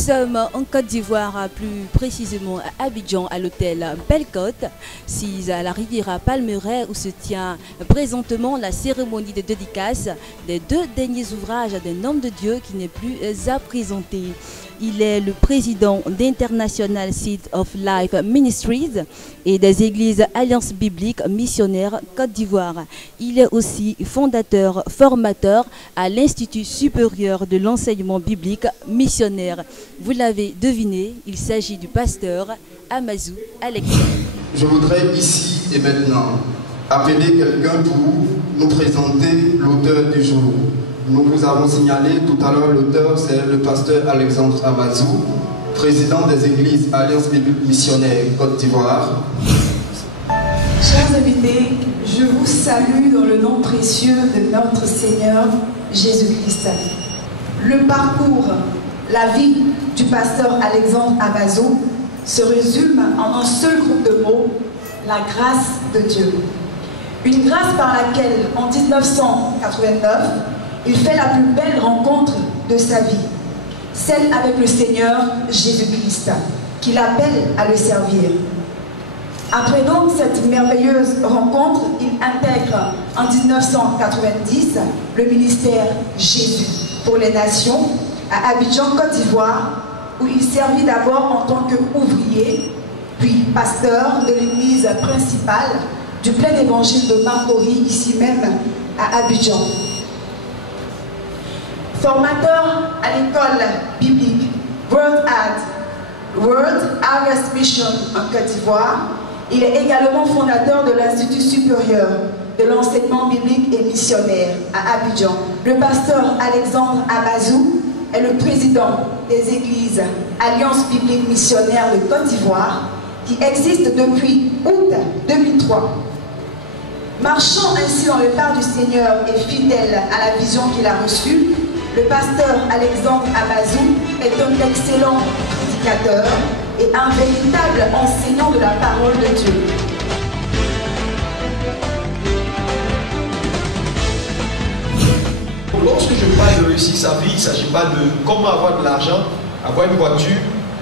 sommes en Côte d'Ivoire, plus précisément à Abidjan, à l'hôtel Belle-Côte, 6 à la Riviera Palmeraie, où se tient présentement la cérémonie de dédicace des 2 derniers ouvrages d'un homme de Dieu qui n'est plus à présenter. Il est le président d'International Seed of Life Ministries et des églises Alliance Biblique Missionnaire Côte d'Ivoire. Il est aussi fondateur, formateur à l'Institut supérieur de l'enseignement biblique missionnaire. Vous l'avez deviné, il s'agit du pasteur Amadou Alexandre. Je voudrais ici et maintenant appeler quelqu'un pour nous présenter l'auteur du jour. Nous vous avons signalé tout à l'heure, l'auteur c'est le pasteur Alexandre Amadou, président des églises Alliance Biblique Missionnaire Côte d'Ivoire. Chers invités, je vous salue dans le nom précieux de notre Seigneur Jésus-Christ. Le parcours, la vie du pasteur Alexandre Amadou se résume en un seul groupe de mots, la grâce de Dieu. Une grâce par laquelle, en 1989, il fait la plus belle rencontre de sa vie, celle avec le Seigneur Jésus-Christ, qui l'appelle à le servir. Après donc cette merveilleuse rencontre, il intègre en 1990 le ministère Jésus pour les nations à Abidjan, Côte d'Ivoire, où il servit d'abord en tant qu'ouvrier, puis pasteur de l'église principale du plein évangile de Marcory, ici même à Abidjan. Formateur à l'école biblique World Harvest Mission en Côte d'Ivoire, il est également fondateur de l'Institut supérieur de l'enseignement biblique et missionnaire à Abidjan. Le pasteur Alexandre Amadou est le président des églises Alliance Biblique Missionnaire de Côte d'Ivoire qui existe depuis août 2003. Marchant ainsi dans le pas du Seigneur et fidèle à la vision qu'il a reçue, le pasteur Alexandre Amadou est un excellent prédicateur et un véritable enseignant de la parole de Dieu. Lorsque je parle de réussir sa vie, il ne s'agit pas de comment avoir de l'argent, avoir une voiture,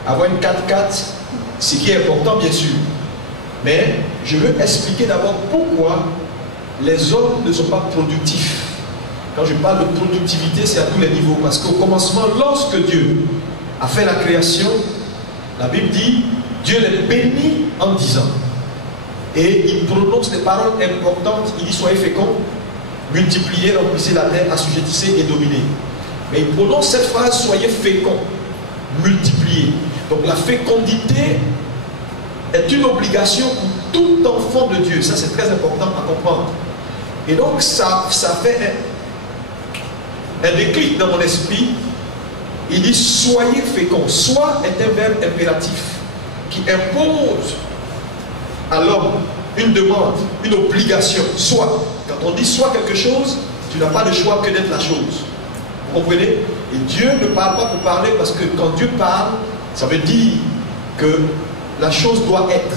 avoir une 4x4, ce qui est important bien sûr. Mais je veux expliquer d'abord pourquoi les hommes ne sont pas productifs. Quand je parle de productivité, c'est à tous les niveaux. Parce qu'au commencement, lorsque Dieu a fait la création, la Bible dit, Dieu les bénit en disant. Et il prononce des paroles importantes. Il dit, soyez féconds, multipliez, remplissez la terre, assujettissez et dominez. Mais il prononce cette phrase, soyez féconds, multipliez. Donc la fécondité est une obligation pour tout enfant de Dieu. Ça, c'est très important à comprendre. Et donc, ça fait un déclic dans mon esprit. Il dit soyez féconds. Soit est un verbe impératif qui impose à l'homme une demande, une obligation. Soit, quand on dit soit quelque chose, tu n'as pas le choix que d'être la chose. Vous comprenez? Et Dieu ne parle pas pour parler, parce que quand Dieu parle, ça veut dire que la chose doit être.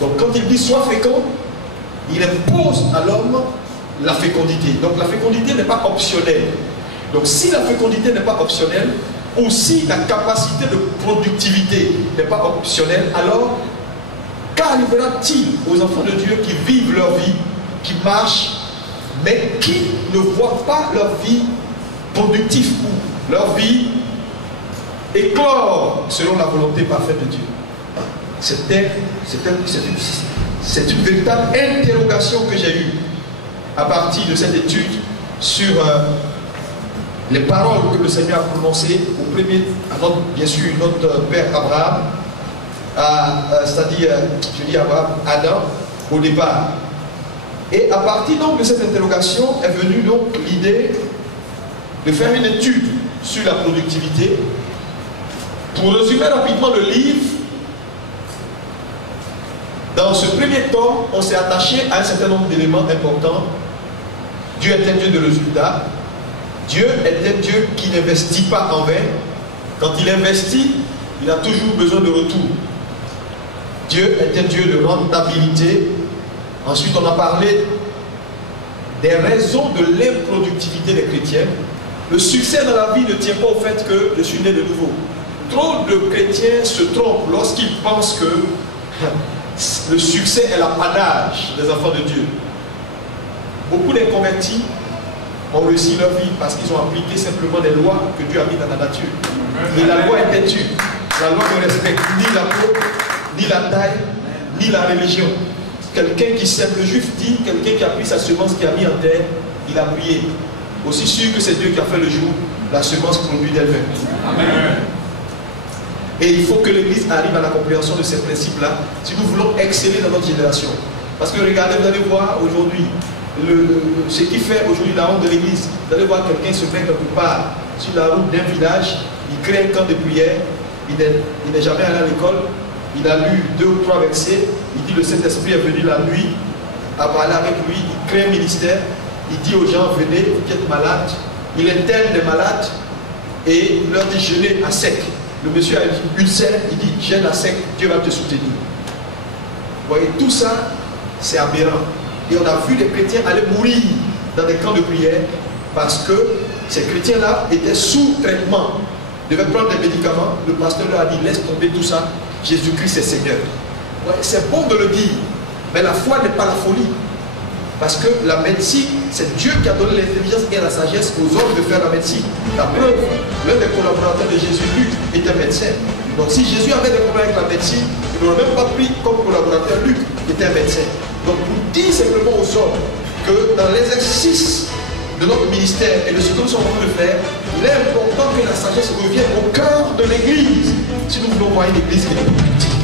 Donc quand il dit sois fécond, il impose à l'homme la fécondité. Donc la fécondité n'est pas optionnelle. Donc si la fécondité n'est pas optionnelle, ou si la capacité de productivité n'est pas optionnelle, alors qu'arrivera-t-il aux enfants de Dieu qui vivent leur vie, qui marchent, mais qui ne voient pas leur vie productive ou leur vie éclore selon la volonté parfaite de Dieu? C'est une véritable interrogation que j'ai eue à partir de cette étude sur les paroles que le Seigneur a prononcées au premier, bien sûr, notre père Abraham, c'est-à-dire, je dis Abraham, Adam, au départ. Et à partir donc de cette interrogation est venue donc l'idée de faire une étude sur la productivité. Pour résumer rapidement le livre, dans ce premier temps, on s'est attaché à un certain nombre d'éléments importants. Dieu est un Dieu de résultats. Dieu est un Dieu qui n'investit pas en vain. Quand il investit, il a toujours besoin de retour. Dieu est un Dieu de rentabilité. Ensuite, on a parlé des raisons de l'improductivité des chrétiens. Le succès dans la vie ne tient pas au fait que je suis né de nouveau. trop de chrétiens se trompent lorsqu'ils pensent que le succès est l'apanage des enfants de Dieu. Beaucoup d'inconvertis ont réussi leur vie parce qu'ils ont appliqué simplement des lois que Dieu a mis dans la nature. Et la loi est têtue. La loi ne respecte ni la peau, ni la taille, ni la religion. Quelqu'un qui sème, le juif dit, quelqu'un qui a pris sa semence, qui a mis en terre, il a prié. Aussi sûr que c'est Dieu qui a fait le jour, la semence produit d'elle-même. Amen. Et il faut que l'Église arrive à la compréhension de ces principes-là si nous voulons exceller dans notre génération. Parce que regardez, vous allez voir aujourd'hui, ce qui fait aujourd'hui la honte de l'Église. Vous allez voir quelqu'un se met quelque part sur la route d'un village, il crée un camp de prière, il n'est jamais allé à l'école, il a lu 2 ou 3 versets, il dit le Saint-Esprit est venu la nuit à parler avec lui, il crée un ministère, il dit aux gens venez, vous êtes malades, il interne des malades et il leur dit jeûnez à sec. Le monsieur a une ulcère, il dit jeûne à sec, Dieu va te soutenir. Vous voyez, tout ça c'est aberrant. Et on a vu des chrétiens aller mourir dans des camps de prière parce que ces chrétiens-là étaient sous traitement, devaient prendre des médicaments. Le pasteur leur a dit laisse tomber tout ça, Jésus-Christ est Seigneur. Ouais, c'est bon de le dire, mais la foi n'est pas la folie. Parce que la médecine, c'est Dieu qui a donné l'intelligence et la sagesse aux hommes de faire la médecine. La preuve, l'un des collaborateurs de Jésus, Luc, était médecin. Donc si Jésus avait des problèmes avec la médecine, il n'aurait même pas pris comme collaborateur Luc, qui était un médecin. Donc pour dire simplement aux hommes que dans l'exercice de notre ministère et de ce que nous sommes en train de faire, il est important que la sagesse revienne au cœur de l'Église si nous voulons voir une Église qui est productive.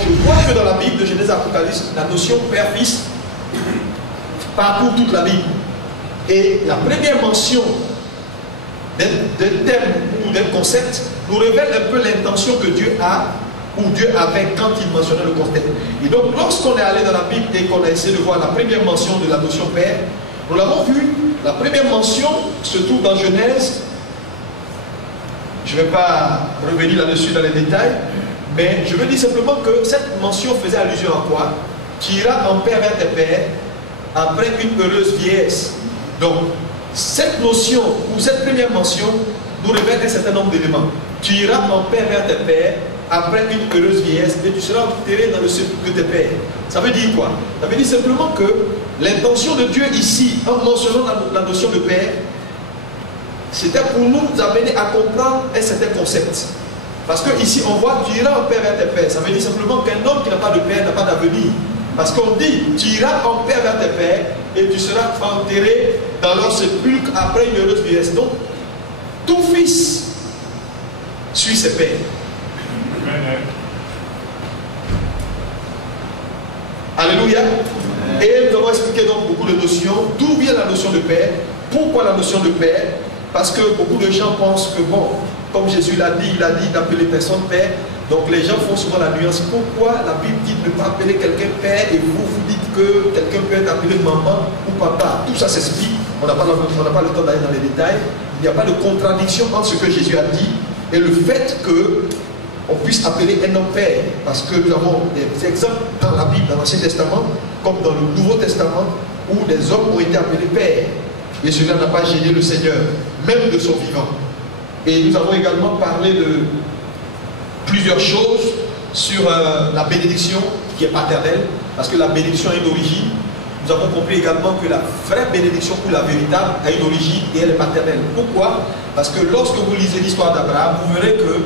Je vois que dans la Bible de Genèse à Apocalypse, la notion Père-Fils parcourt toute la Bible. Et la première mention d'un thème ou d'un concept nous révèle un peu l'intention que Dieu a ou Dieu avait quand il mentionnait le concept. Et donc lorsqu'on est allé dans la Bible et qu'on a essayé de voir la première mention de la notion Père, nous l'avons vu, la première mention se trouve dans Genèse. Je ne vais pas revenir là-dessus dans les détails, mais je veux dire simplement que cette mention faisait allusion à quoi? Tu iras en paix vers tes pères après une heureuse vieillesse. Donc, cette notion ou cette première mention nous révèle un certain nombre d'éléments. Tu iras en paix vers tes pères après une heureuse vieillesse et tu seras enterré dans le sépulcre de tes pères. Ça veut dire quoi? Ça veut dire simplement que l'intention de Dieu ici, en mentionnant la notion de père, c'était pour nous amener à comprendre un certain concept. Parce que ici on voit tu iras en paix vers tes pères. Ça veut dire simplement qu'un homme qui n'a pas de père n'a pas d'avenir. Parce qu'on dit tu iras en paix vers tes pères et tu seras enterré dans leur sépulcre après une heureuse vieillesse. Donc tout fils suit ses pères. Alléluia. Et nous avons expliqué donc beaucoup de notions. D'où vient la notion de père? Pourquoi la notion de père? Parce que beaucoup de gens pensent que bon, comme Jésus l'a dit, il a dit d'appeler personne père. Donc les gens font souvent la nuance. Pourquoi la Bible dit de ne pas appeler quelqu'un père et vous dites que quelqu'un peut être appelé maman ou papa? Tout ça s'explique. On n'a pas le temps d'aller dans les détails. Il n'y a pas de contradiction entre ce que Jésus a dit et le fait que on puisse appeler un homme père. Parce que nous avons des exemples dans la Bible, dans l'Ancien Testament, comme dans le Nouveau Testament, où des hommes ont été appelés pères. Et cela n'a pas gêné le Seigneur, même de son vivant. Et nous avons également parlé de plusieurs choses sur la bénédiction qui est paternelle, parce que la bénédiction a une origine. Nous avons compris également que la vraie bénédiction ou la véritable a une origine et elle est paternelle. Pourquoi? Parce que lorsque vous lisez l'histoire d'Abraham, vous verrez que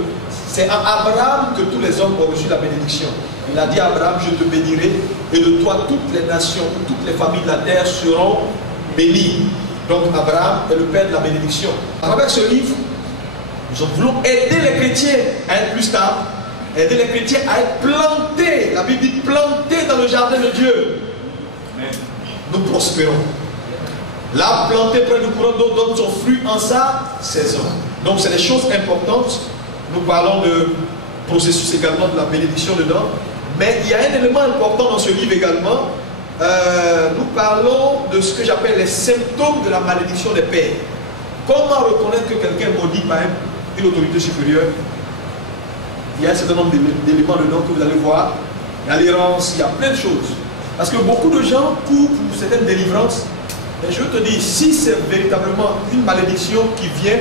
c'est à Abraham que tous les hommes ont reçu la bénédiction. Il a dit à Abraham, je te bénirai et de toi toutes les nations, toutes les familles de la terre seront bénies. Donc Abraham est le père de la bénédiction. À travers ce livre, nous voulons aider les chrétiens à être plus stables, aider les chrétiens à être plantés. La Bible dit plantés dans le jardin de Dieu. Nous prospérons. L'arbre planté près du courant d'eau donne son fruit en sa saison. Donc c'est des choses importantes. Nous parlons de processus également de la bénédiction dedans. Mais il y a un élément important dans ce livre également. Nous parlons de ce que j'appelle les symptômes de la malédiction des pères. Comment reconnaître que quelqu'un est maudit par une autorité supérieure? Il y a un certain nombre d'éléments dedans que vous allez voir. Il y a l'errance, il y a plein de choses. Parce que beaucoup de gens courent pour certaines délivrances, Mais je veux te dire, si c'est véritablement une malédiction qui vient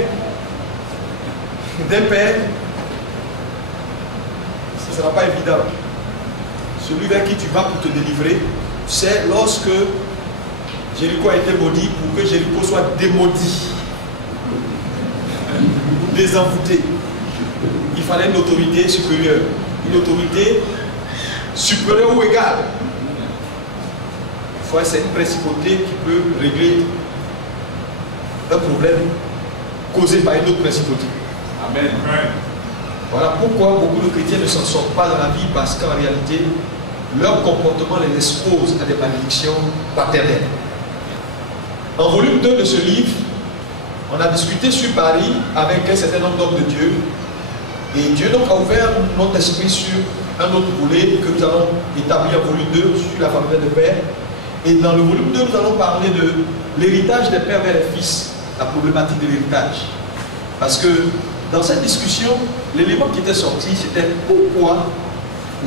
d'un père, ce ne sera pas évident. Celui vers qui tu vas pour te délivrer, c'est lorsque Jéricho a été maudit pour que Jéricho soit démaudit, désenvoûté. Il fallait une autorité supérieure, une autorité supérieure ou égale. C'est une principauté qui peut régler un problème causé par une autre principauté. Amen. Voilà pourquoi beaucoup de chrétiens ne s'en sortent pas dans la vie, parce qu'en réalité, leur comportement les expose à des malédictions paternelles. En volume 2 de ce livre, on a discuté sur Paris avec un certain nombre d'hommes de Dieu. Et Dieu donc a ouvert notre esprit sur un autre volet que nous allons établir en volume 2 sur la famille de père. Et dans le volume 2, nous allons parler de l'héritage des pères vers les fils, la problématique de l'héritage. Parce que dans cette discussion, l'élément qui était sorti, c'était pourquoi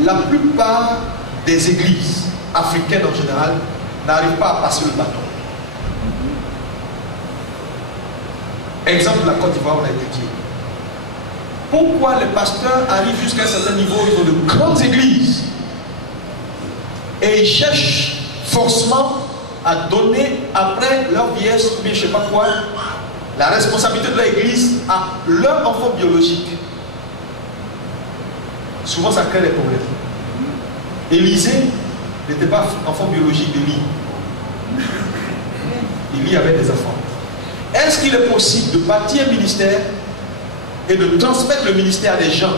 la plupart des églises africaines en général n'arrivent pas à passer le bâton. Exemple, la Côte d'Ivoire, on a étudié. Pourquoi les pasteurs arrivent jusqu'à un certain niveau, ils ont de grandes églises et ils cherchent forcément à donner après leur vieillesse, mais je ne sais pas quoi, la responsabilité de l'église à leur enfant biologique. Souvent ça crée des problèmes. Élisée n'était pas enfant biologique d'Élie. Élie avait des enfants. Est-ce qu'il est possible de bâtir un ministère et de transmettre le ministère à des gens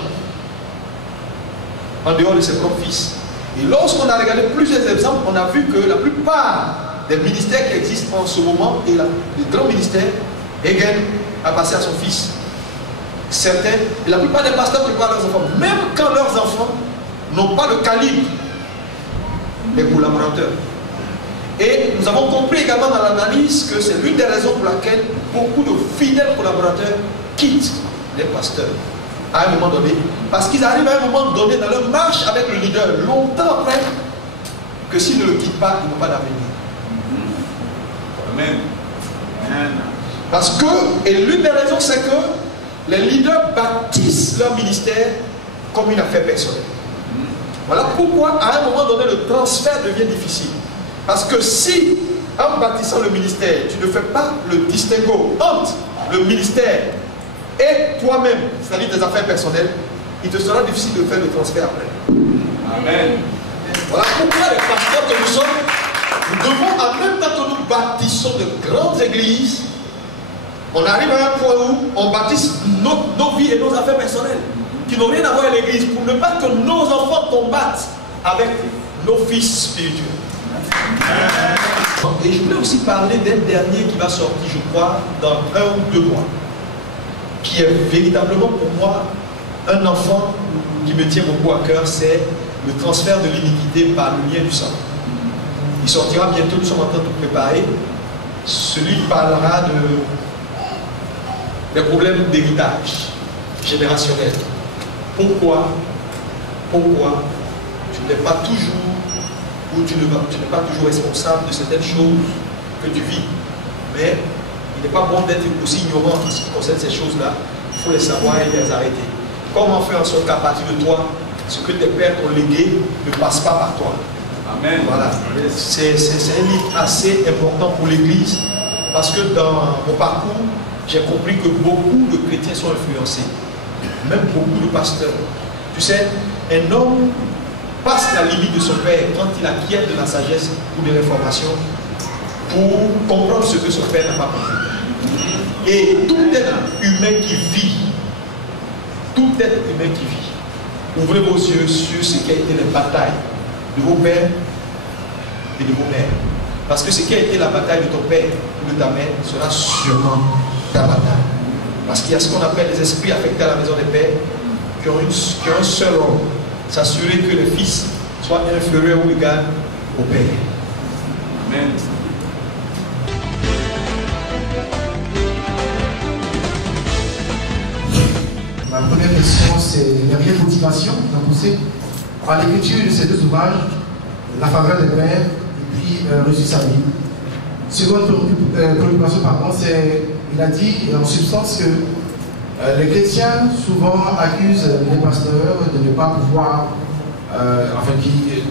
en dehors de ses propres fils? Et lorsqu'on a regardé plusieurs exemples, on a vu que la plupart des ministères qui existent en ce moment, et les grands ministères, Hegel a passé à son fils. Certains, et la plupart des pasteurs préparent leurs enfants, même quand leurs enfants n'ont pas le calibre des collaborateurs. Et nous avons compris également dans l'analyse que c'est l'une des raisons pour laquelle beaucoup de fidèles collaborateurs quittent les pasteurs à un moment donné, parce qu'ils arrivent à un moment donné dans leur marche avec le leader longtemps après que s'ils ne le quittent pas, ils n'ont pas d'avenir. Amen. Parce que, et l'une des raisons, c'est que les leaders bâtissent leur ministère comme une affaire personnelle. Voilà pourquoi à un moment donné le transfert devient difficile. Parce que si, en bâtissant le ministère, tu ne fais pas le distinguo entre le ministère et toi-même, c'est-à-dire tes affaires personnelles, il te sera difficile de faire le transfert après. Amen. Voilà pourquoi les pasteurs que nous sommes, nous devons, en même temps que nous bâtissons de grandes églises, on arrive à un point où on bâtisse nos vies et nos affaires personnelles, qui n'ont rien à voir avec l'église, pour ne pas que nos enfants combattent avec nos fils spirituels. Et je voulais aussi parler d'un dernier qui va sortir, je crois, dans 1 ou 2 mois, qui est véritablement pour moi un enfant qui me tient beaucoup à cœur, c'est le transfert de l'iniquité par le lien du sang. Il sortira bientôt, nous sommes en train de tout préparer. Celui parlera des problèmes d'héritage générationnel. Pourquoi tu n'es pas toujours, ou tu n'es pas toujours responsable de certaines choses que tu vis. Mais il n'est pas bon d'être aussi ignorant en ce qui concerne ces choses-là. Il faut les savoir et les arrêter. Comment faire en sorte qu'à partir de toi, ce que tes pères t'ont légué ne passe pas par toi? Amen. Voilà. C'est un livre assez important pour l'Église, parce que dans mon parcours, j'ai compris que beaucoup de chrétiens sont influencés, même beaucoup de pasteurs. Tu sais, un homme passe la limite de son père quand il acquiert de la sagesse ou de l'information pour comprendre ce que son père n'a pas compris. Et tout être humain qui vit, ouvrez vos yeux sur ce qui a été les batailles de vos pères et de vos mères. Parce que ce qui a été la bataille de ton père ou de ta mère sera sûrement ta bataille. Parce qu'il y a ce qu'on appelle les esprits affectés à la maison des pères qui ont un seul rôle: s'assurer que les fils soient inférieurs ou égaux au père. Amen. Ma première question, c'est les réelles motivations qui ont poussé à l'écriture de ces 2 ouvrages, La faveur des pères et puis Reçu sa vie. Seconde préoccupation, pardon, c'est, il a dit en substance que les chrétiens souvent accusent les pasteurs de ne pas pouvoir,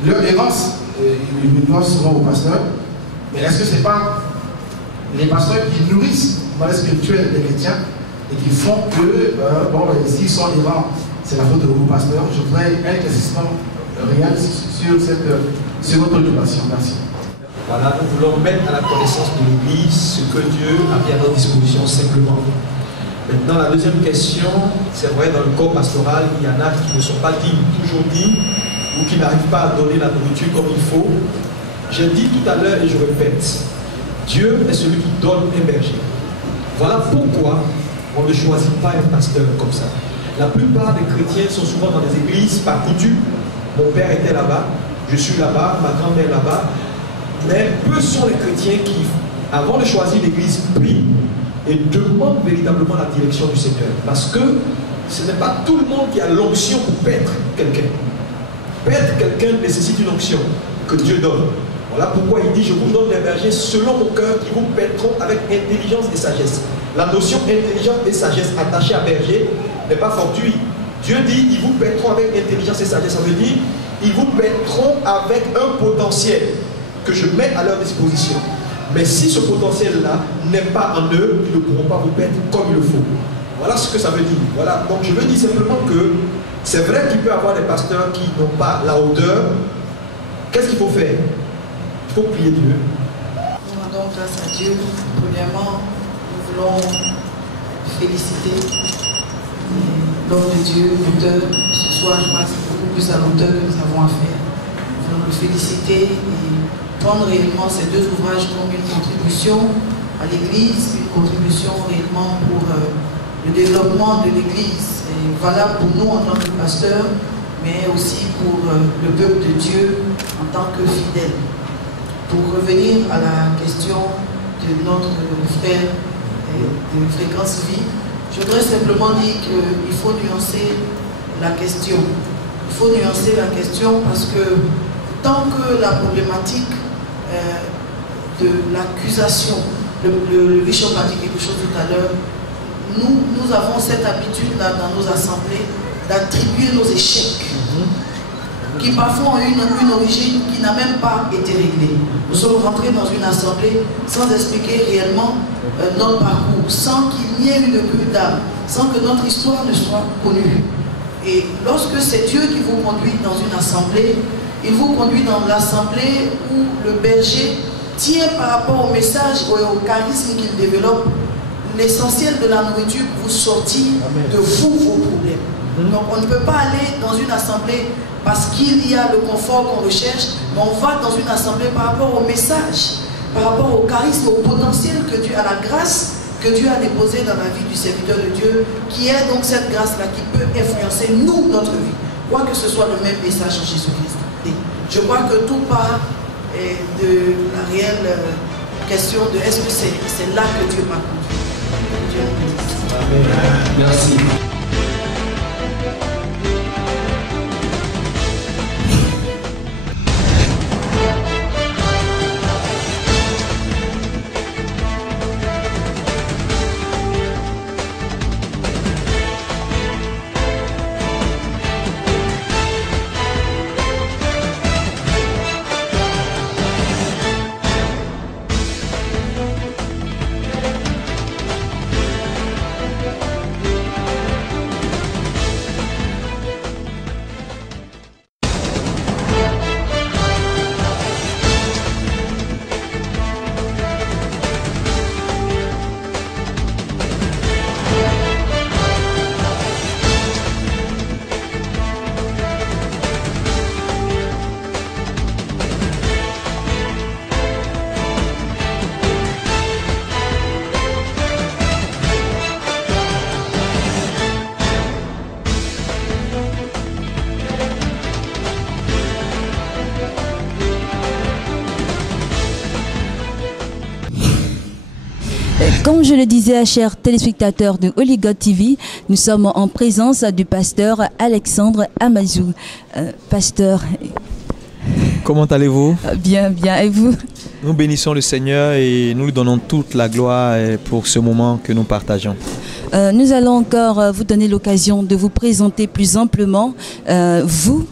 leur errance, ils doivent souvent aux pasteurs. Mais est-ce que ce n'est pas les pasteurs qui nourrissent le mal spirituel des chrétiens et qui font que, s'ils sont errants, c'est la faute de vos pasteurs? Je voudrais un éclaircissement réel sur cette seconde préoccupation. Merci. Voilà, nous voulons mettre à la connaissance de l'Église ce que Dieu a mis à notre disposition simplement. Maintenant, la deuxième question, c'est vrai, dans le corps pastoral, il y en a qui ne sont pas dignes, toujours dignes, ou qui n'arrivent pas à donner la nourriture comme il faut. J'ai dit tout à l'heure et je répète, Dieu est celui qui donne un berger. Voilà pourquoi on ne choisit pas un pasteur comme ça. La plupart des chrétiens sont souvent dans des églises par coutume. Mon père était là-bas, je suis là-bas, ma grand-mère là-bas. Mais peu sont les chrétiens qui, avant de choisir l'église, prient et demandent véritablement la direction du Seigneur. Parce que ce n'est pas tout le monde qui a l'onction pour paître quelqu'un. Paître quelqu'un nécessite une onction que Dieu donne. Voilà pourquoi il dit, je vous donne des bergers selon mon cœur qui vous paîtront avec intelligence et sagesse. La notion intelligence et sagesse attachée à berger n'est pas fortuite. Dieu dit, ils vous paîtront avec intelligence et sagesse. Ça veut dire, ils vous paîtront avec un potentiel que je mets à leur disposition. Mais si ce potentiel-là n'est pas en eux, ils ne pourront pas vous paître comme il le faut. Voilà ce que ça veut dire. Voilà. Donc je veux dire simplement que c'est vrai qu'il peut y avoir des pasteurs qui n'ont pas la hauteur. Qu'est-ce qu'il faut faire? Il faut prier Dieu. Nous rendons grâce à Dieu. Premièrement, nous voulons féliciter l'homme de Dieu, l'auteur. Ce soir, je crois que c'est beaucoup plus à l'auteur que nous avons à faire. Nous voulons le féliciter et prendre réellement ces deux ouvrages comme une contribution à l'Église, une contribution réellement pour le développement de l'Église. Et valable pour nous en tant que pasteurs, mais aussi pour le peuple de Dieu en tant que fidèles. Pour revenir à la question de notre frère de Fréquence Vie, je voudrais simplement dire qu'il faut nuancer la question. Il faut nuancer la question parce que tant que la problématique de l'accusation, le bishop a dit quelque chose tout à l'heure, nous avons cette habitude-là dans nos assemblées d'attribuer nos échecs qui parfois ont une origine qui n'a même pas été réglée. Nous sommes rentrés dans une assemblée sans expliquer réellement notre parcours, sans qu'il n'y ait eu de but d'âme, sans que notre histoire ne soit connue. Et lorsque c'est Dieu qui vous conduit dans une assemblée, il vous conduit dans l'assemblée où le berger tient par rapport au message et au charisme qu'il développe l'essentiel de la nourriture pour vous sortir de vous, vos problèmes. Donc on ne peut pas aller dans une assemblée parce qu'il y a le confort qu'on recherche, mais on va dans une assemblée par rapport au message, par rapport au charisme, au potentiel que Dieu a, la grâce que Dieu a déposée dans la vie du serviteur de Dieu, qui est donc cette grâce-là qui peut influencer nous, notre vie, quoi que ce soit le même message en Jésus-Christ. Je crois que tout part de la réelle question de est-ce que c'est là que Dieu m'a conduit. Dieu nous bénisse. Amen. Merci. Comme je le disais, chers téléspectateurs de Holy God TV, nous sommes en présence du pasteur Alexandre Amazou. Pasteur. Comment allez-vous? Bien, bien. Et vous? Nous bénissons le Seigneur et nous lui donnons toute la gloire pour ce moment que nous partageons. Nous allons encore vous donner l'occasion de vous présenter plus amplement, vous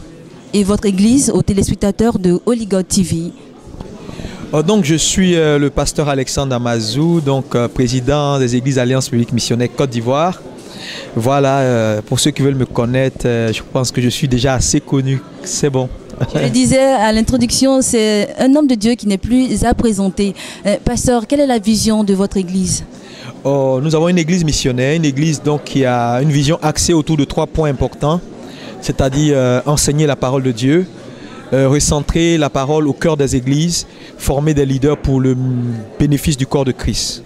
et votre église, aux téléspectateurs de Holy God TV. Donc, je suis le pasteur Alexandre Amazou, donc président des églises Alliance Publique Missionnaire Côte d'Ivoire. Voilà, pour ceux qui veulent me connaître, je pense que je suis déjà assez connu, c'est bon. Je le disais à l'introduction, c'est un homme de Dieu qui n'est plus à présenter. Pasteur, quelle est la vision de votre église? Nous avons une église missionnaire, une église donc qui a une vision axée autour de 3 points importants, c'est-à-dire enseigner la parole de Dieu, recentrer la parole au cœur des églises, former des leaders pour le bénéfice du corps de Christ.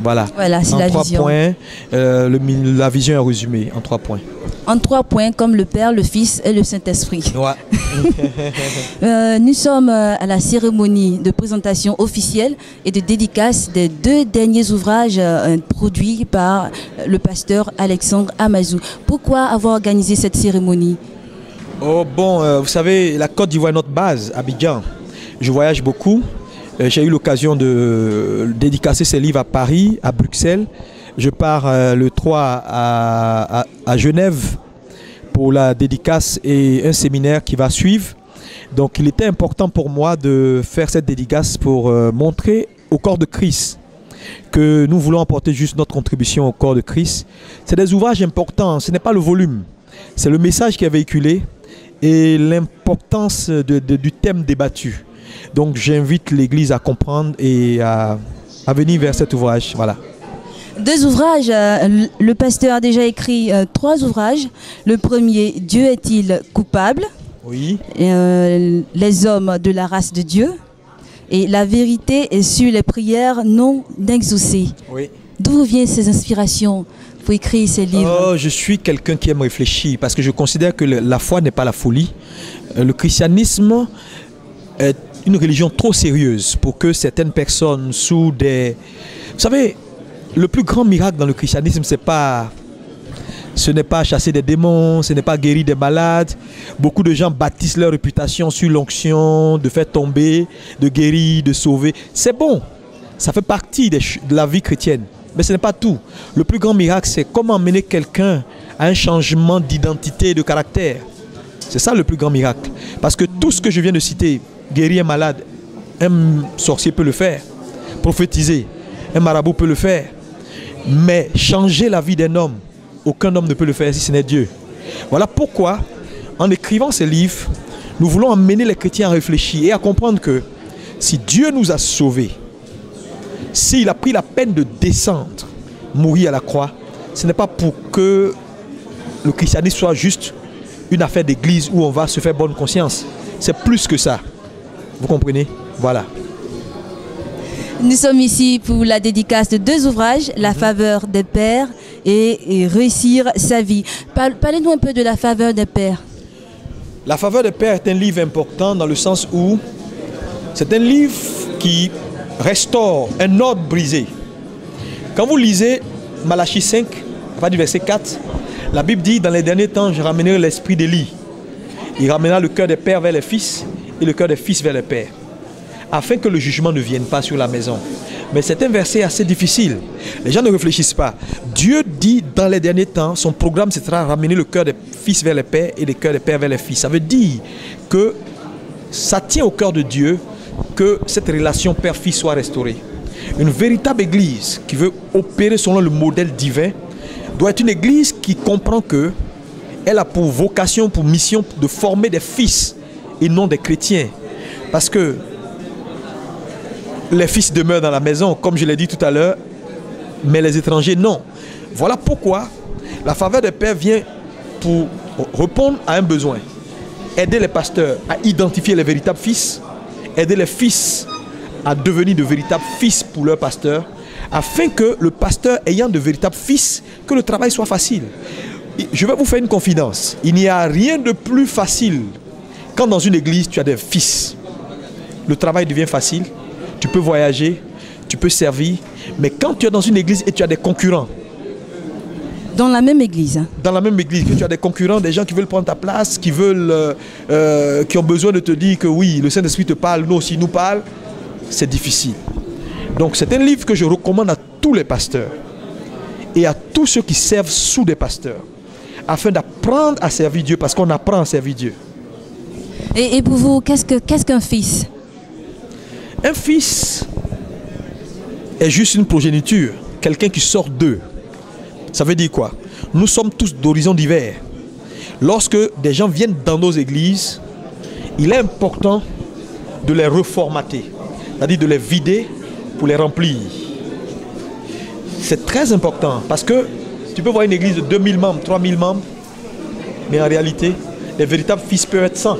Voilà, c'est en la 3 vision. points, la vision est résumée en 3 points. En 3 points, comme le Père, le Fils et le Saint-Esprit. Ouais. Nous sommes à la cérémonie de présentation officielle et de dédicace des 2 derniers ouvrages produits par le pasteur Alexandre Amazou. Pourquoi avoir organisé cette cérémonie? Vous savez, la Côte d'Ivoire est notre base, Abidjan. Je voyage beaucoup. J'ai eu l'occasion de dédicacer ces livres à Paris, à Bruxelles. Je pars le 3 à Genève pour la dédicace et un séminaire qui va suivre. Donc il était important pour moi de faire cette dédicace pour montrer au corps de Christ que nous voulons apporter juste notre contribution au corps de Christ. C'est des ouvrages importants, ce n'est pas le volume, c'est le message qui est véhiculé et l'importance du thème débattu. Donc j'invite l'Église à comprendre et à venir vers cet ouvrage. Voilà. 2 ouvrages, le pasteur a déjà écrit 3 ouvrages. Le premier, Dieu est-il coupable? Oui. Les hommes de la race de Dieu. Et la vérité est sur les prières non exaucées. Oui. D'où viennent ces inspirations pour écrire ces livres? Je suis quelqu'un qui aime réfléchir parce que je considère que la foi n'est pas la folie. Le christianisme est une religion trop sérieuse pour que certaines personnes sous des... Vous savez, le plus grand miracle dans le christianisme, ce n'est pas chasser des démons, ce n'est pas guérir des malades. Beaucoup de gens bâtissent leur réputation sur l'onction, de faire tomber, de guérir, de sauver. C'est bon, ça fait partie de la vie chrétienne. Mais ce n'est pas tout. Le plus grand miracle, c'est comment mener quelqu'un à un changement d'identité et de caractère. C'est ça le plus grand miracle. Parce que tout ce que je viens de citer, guérir un malade, un sorcier peut le faire. Prophétiser, un marabout peut le faire. Mais changer la vie d'un homme, aucun homme ne peut le faire si ce n'est Dieu. Voilà pourquoi, en écrivant ces livres, nous voulons amener les chrétiens à réfléchir et à comprendre que si Dieu nous a sauvés, s'il a pris la peine de descendre, mourir à la croix, ce n'est pas pour que le christianisme soit juste une affaire d'église où on va se faire bonne conscience. C'est plus que ça. Vous comprenez? Voilà. Nous sommes ici pour la dédicace de 2 ouvrages, La faveur des pères et Réussir sa vie. Parlez-nous un peu de La faveur des pères. La faveur des pères est un livre important dans le sens où c'est un livre qui restaure un ordre brisé. Quand vous lisez Malachie 5, à partir du verset 4, la Bible dit, dans les derniers temps, je ramènerai l'esprit d'Élie. Il ramènera le cœur des pères vers les fils et le cœur des fils vers les pères, afin que le jugement ne vienne pas sur la maison. Mais c'est un verset assez difficile. Les gens ne réfléchissent pas. Dieu dit, dans les derniers temps, son programme, ce sera ramener le cœur des fils vers les pères et le cœur des pères vers les fils. Ça veut dire que ça tient au cœur de Dieu que cette relation père-fils soit restaurée. Une véritable église qui veut opérer selon le modèle divin doit être une église qui comprend que elle a pour vocation, pour mission de former des fils et non des chrétiens. Parce que les fils demeurent dans la maison, comme je l'ai dit tout à l'heure, mais les étrangers, non. Voilà pourquoi la faveur des pères vient pour répondre à un besoin. Aider les pasteurs à identifier les véritables fils, aider les fils à devenir de véritables fils pour leurs pasteurs, afin que le pasteur ayant de véritables fils, que le travail soit facile. Je vais vous faire une confidence. Il n'y a rien de plus facile quand dans une église tu as des fils. Le travail devient facile, tu peux voyager, tu peux servir, mais quand tu es dans une église et tu as des concurrents, dans la même église. Dans la même église, que tu as des concurrents, des gens qui veulent prendre ta place, qui ont besoin de te dire que oui, le Saint-Esprit te parle, nous aussi nous parle. c'est difficile. Donc c'est un livre que je recommande à tous les pasteurs et à tous ceux qui servent sous des pasteurs, afin d'apprendre à servir Dieu, parce qu'on apprend à servir Dieu. Et pour vous, qu'est-ce qu'un fils? Un fils est juste une progéniture, quelqu'un qui sort d'eux. Ça veut dire quoi? Nous sommes tous d'horizons divers. Lorsque des gens viennent dans nos églises, il est important de les reformater, c'est-à-dire de les vider pour les remplir. C'est très important parce que tu peux voir une église de 2000 membres, 3000 membres, mais en réalité, les véritables fils peuvent être 100.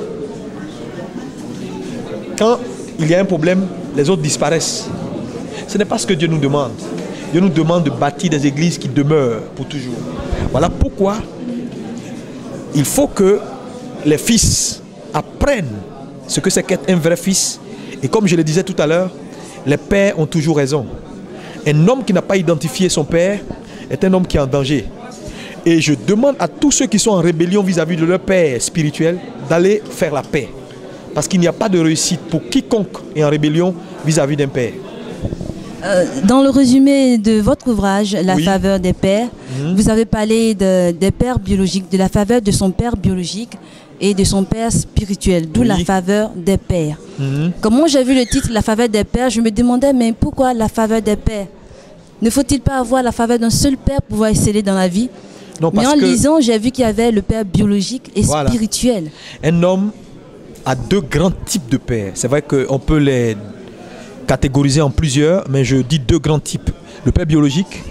Quand il y a un problème, les autres disparaissent. Ce n'est pas ce que Dieu nous demande. Dieu nous demande de bâtir des églises qui demeurent pour toujours. Voilà pourquoi il faut que les fils apprennent ce que c'est qu'être un vrai fils. Et comme je le disais tout à l'heure, les pères ont toujours raison. Un homme qui n'a pas identifié son père est un homme qui est en danger. Et je demande à tous ceux qui sont en rébellion vis-à-vis de leur père spirituel d'aller faire la paix. Parce qu'il n'y a pas de réussite pour quiconque est en rébellion vis-à-vis d'un père. Dans le résumé de votre ouvrage, La faveur des pères, vous avez parlé des pères biologiques, de la faveur de son père biologique et de son père spirituel, d'où la faveur des pères. Comment j'ai vu le titre La faveur des pères, je me demandais, mais pourquoi la faveur des pères? Ne faut-il pas avoir la faveur d'un seul père pour pouvoir exceller dans la vie? Non, mais en lisant, j'ai vu qu'il y avait le père biologique et spirituel. Un homme a deux grands types de pères. C'est vrai qu'on peut les catégoriser en plusieurs, mais je dis deux grands types. Le père biologique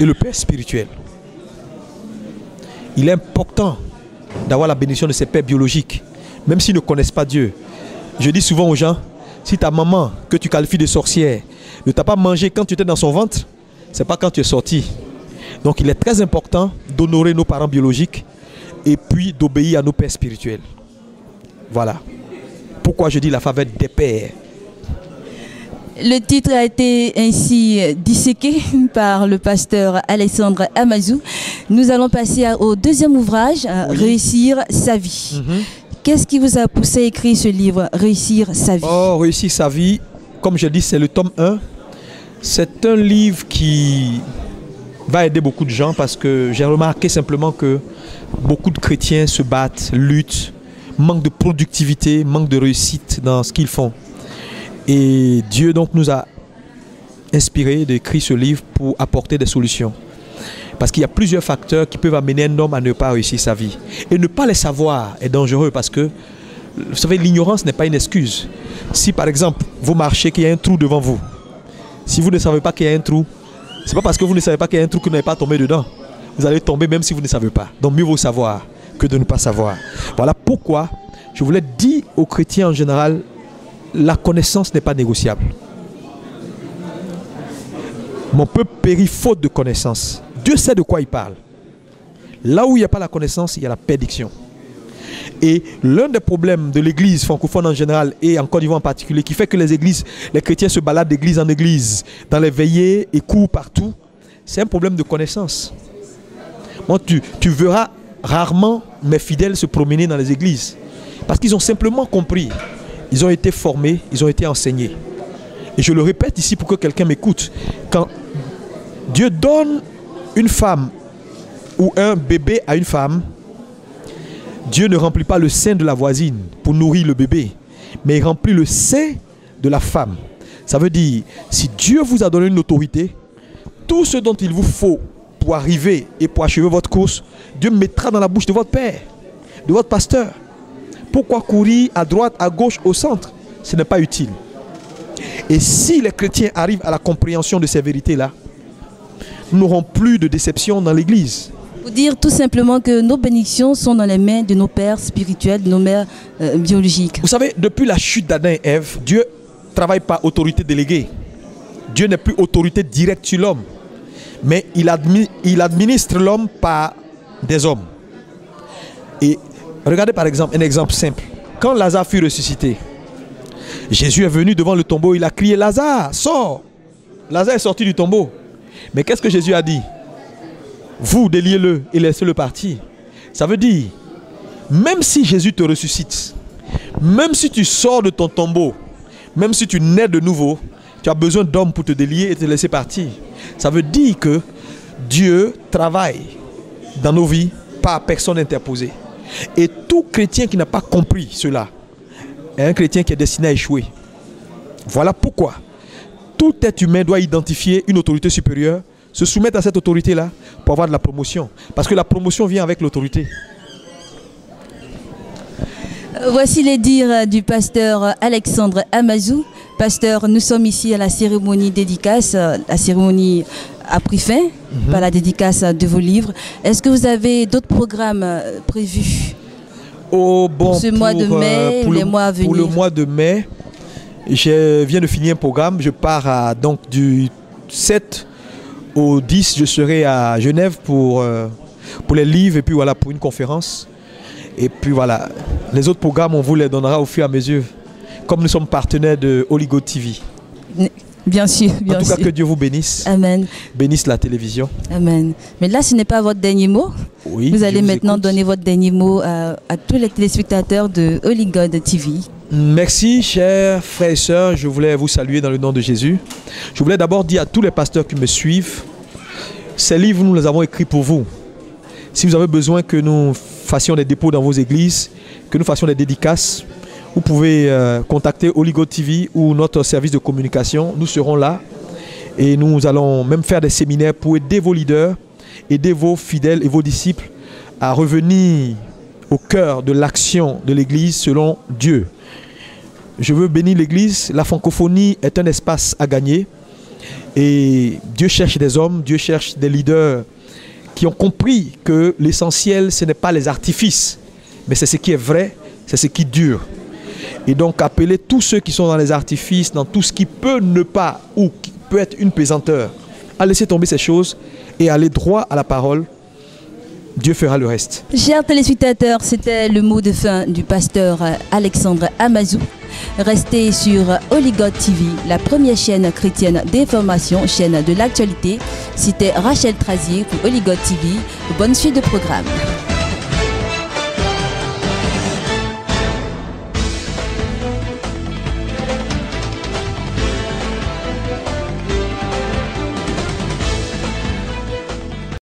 et le père spirituel. Il est important d'avoir la bénédiction de ses pères biologiques, même s'ils ne connaissent pas Dieu. Je dis souvent aux gens, si ta maman, que tu qualifies de sorcière, ne t'a pas mangé quand tu étais dans son ventre, c'est pas quand tu es sorti. Donc il est très important d'honorer nos parents biologiques et puis d'obéir à nos pères spirituels. Voilà. Pourquoi je dis la faveur des pères. Le titre a été ainsi disséqué par le pasteur Alexandre Amazou. Nous allons passer au deuxième ouvrage, Réussir sa vie. Qu'est-ce qui vous a poussé à écrire ce livre, Réussir sa vie? Oh, Réussir sa vie, comme je dis, c'est le tome 1. C'est un livre qui va aider beaucoup de gens parce que j'ai remarqué simplement que beaucoup de chrétiens se battent, luttent, manquent de productivité, manquent de réussite dans ce qu'ils font. Et Dieu donc nous a inspiré d'écrire ce livre pour apporter des solutions. Parce qu'il y a plusieurs facteurs qui peuvent amener un homme à ne pas réussir sa vie. Et ne pas les savoir est dangereux parce que, vous savez, l'ignorance n'est pas une excuse. Si par exemple, vous marchez, qu'il y a un trou devant vous, si vous ne savez pas qu'il y a un trou, ce n'est pas parce que vous ne savez pas qu'il y a un trou que vous n'allez pas tomber dedans. Vous allez tomber même si vous ne savez pas. Donc mieux vaut savoir que de ne pas savoir. Voilà pourquoi je voulais dire aux chrétiens en général, la connaissance n'est pas négociable. Mon peuple périt faute de connaissance. Dieu sait de quoi il parle. Là où il n'y a pas la connaissance, il y a la perdition. Et l'un des problèmes de l'église francophone en général et en Côte d'Ivoire en particulier, qui fait que les chrétiens se baladent d'église en église, dans les veillées et courent partout, c'est un problème de connaissance. Bon, tu verras rarement mes fidèles se promener dans les églises. Parce qu'ils ont simplement compris. Ils ont été formés, ils ont été enseignés. Et je le répète ici pour que quelqu'un m'écoute. Quand Dieu donne une femme ou un bébé à une femme, Dieu ne remplit pas le sein de la voisine pour nourrir le bébé, mais il remplit le sein de la femme. Ça veut dire, si Dieu vous a donné une autorité, tout ce dont il vous faut pour arriver et pour achever votre course, Dieu mettra dans la bouche de votre père, de votre pasteur. Pourquoi courir à droite, à gauche, au centre? Ce n'est pas utile. Et si les chrétiens arrivent à la compréhension de ces vérités-là, nous n'aurons plus de déception dans l'église. Pour dire tout simplement que nos bénédictions sont dans les mains de nos pères spirituels, de nos mères biologiques. Vous savez, depuis la chute d'Adam et Ève, Dieu ne travaille pas autorité déléguée. Dieu n'est plus autorité directe sur l'homme. Mais il administre l'homme par des hommes. Et regardez par exemple un exemple simple. Quand Lazare fut ressuscité, Jésus est venu devant le tombeau, il a crié « Lazare, sors !» Lazare est sorti du tombeau. Mais qu'est-ce que Jésus a dit? Vous déliez-le et laissez-le partir. Ça veut dire, même si Jésus te ressuscite, même si tu sors de ton tombeau, Même si tu nais de nouveau, tu as besoin d'hommes pour te délier et te laisser partir. Ça veut dire que Dieu travaille dans nos vies par personne interposée. Et tout chrétien qui n'a pas compris cela est un chrétien qui est destiné à échouer. Voilà pourquoi tout être humain doit identifier une autorité supérieure, se soumettre à cette autorité-là pour avoir de la promotion. Parce que la promotion vient avec l'autorité. Voici les dires du pasteur Alexandre Amazou. Pasteur, nous sommes ici à la cérémonie dédicace. La cérémonie a pris fin par la dédicace de vos livres. Est-ce que vous avez d'autres programmes prévus pour ce mois de mai ou les mois à venir? Pour le mois de mai, je viens de finir un programme. Je pars donc du 7 au 10. Je serai à Genève pour les livres et puis voilà pour une conférence. Et puis voilà, les autres programmes, on vous les donnera au fur et à mesure, comme nous sommes partenaires de Holy God TV. Bien sûr, bien sûr. En tout cas, que Dieu vous bénisse. Amen. Bénisse la télévision. Amen. Mais là, ce n'est pas votre dernier mot. Oui, vous allez maintenant donner votre dernier mot à tous les téléspectateurs de Holy God TV. Merci, chers frères et sœurs. Je voulais vous saluer dans le nom de Jésus. Je voulais d'abord dire à tous les pasteurs qui me suivent, ces livres, nous les avons écrits pour vous. Si vous avez besoin que nous fassions des dépôts dans vos églises, que nous fassions des dédicaces, vous pouvez contacter Holy God TV ou notre service de communication. Nous serons là et nous allons même faire des séminaires pour aider vos leaders, aider vos fidèles et vos disciples à revenir au cœur de l'action de l'Église selon Dieu. Je veux bénir l'Église. La francophonie est un espace à gagner et Dieu cherche des hommes, Dieu cherche des leaders qui ont compris que l'essentiel, ce n'est pas les artifices, mais c'est ce qui est vrai, c'est ce qui dure. Et donc, appeler tous ceux qui sont dans les artifices, dans tout ce qui peut ne pas, ou qui peut être une pesanteur, à laisser tomber ces choses et aller droit à la parole. Dieu fera le reste. Chers téléspectateurs, c'était le mot de fin du pasteur Alexandre Amazou. Restez sur Holy God TV, la première chaîne chrétienne d'information, chaîne de l'actualité. C'était Rachel Trazier pour Holy God TV. Bonne suite de programme.